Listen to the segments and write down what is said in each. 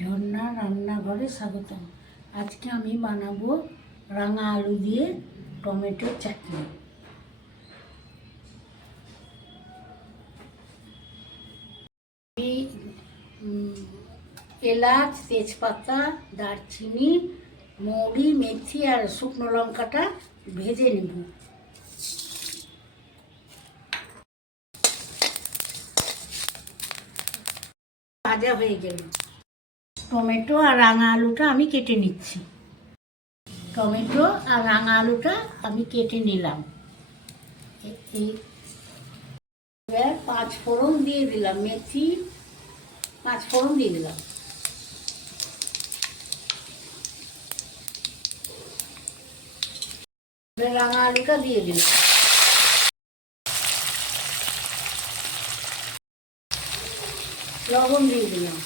ঝর্ণা রান্নাঘরে স্বাগতম। আজকে আমি বানাবো রাঙা আলু দিয়ে টমেটোর চাটনি। আমি এলাচ, তেজপাতা, দারচিনি, মৌরি, মেথি আর শুকনো লঙ্কাটা ভেজে নেব। ভাজা হয়ে গেল। টমেটো আর রাঙা আলুটা আমি কেটে নিচ্ছি। টমেটো আর রাঙা আলুটা আমি কেটে নিলাম। এবার পাঁচ ফোড়ন দিয়ে দিলাম, মেথি পাঁচ ফোড়ন দিয়ে দিলাম। রাঙা আলুটা দিয়ে দিলাম। লবণ দিয়ে দিলাম।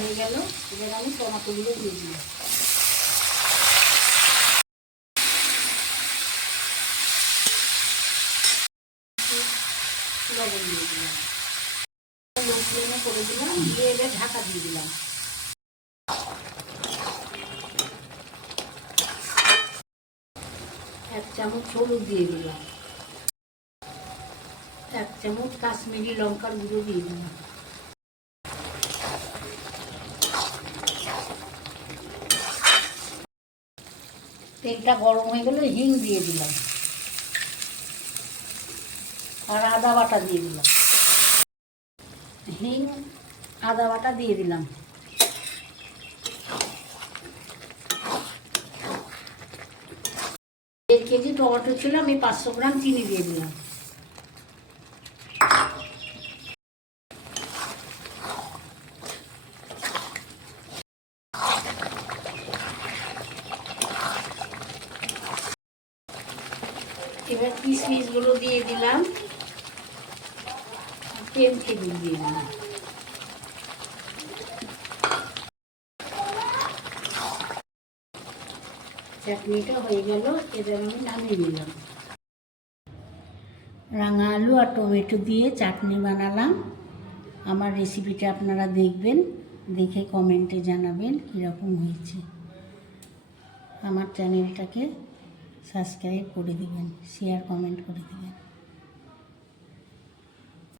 হয়ে গেল। এবার আমি টমাটোগুলো দিয়ে দিয়ে দিলাম। করে দিলাম ঢাকা দিয়ে দিলাম। এক চামচ হলুদ দিয়ে দিলাম। এক চামচ কাশ্মীরি লঙ্কার গুঁড়ো দিয়ে দিলাম। তেলটা গরম হয়ে গেলে হিং দিয়ে দিলাম। আর আদা বাটা দিয়ে দিলাম। হিং, আদা বাটা দিয়ে দিলাম। এক কেজি টমেটো ছিল, আমি পাঁচশো গ্রাম চিনি দিয়ে দিলাম। এবার কিশমিশগুলো দিয়ে দিলাম। তেল খেজুর দিয়ে দিলাম। চাটনিটা হয়ে আমি নিলাম। রাঙা আলু আর টমেটো দিয়ে চাটনি বানালাম। আমার রেসিপিটা আপনারা দেখবেন, দেখে কমেন্টে জানাবেন কীরকম হয়েছে। আমার চ্যানেলটাকে সাবস্ক্রাইব করে দিবেন শেয়ার কমেন্ট করে দিবেন।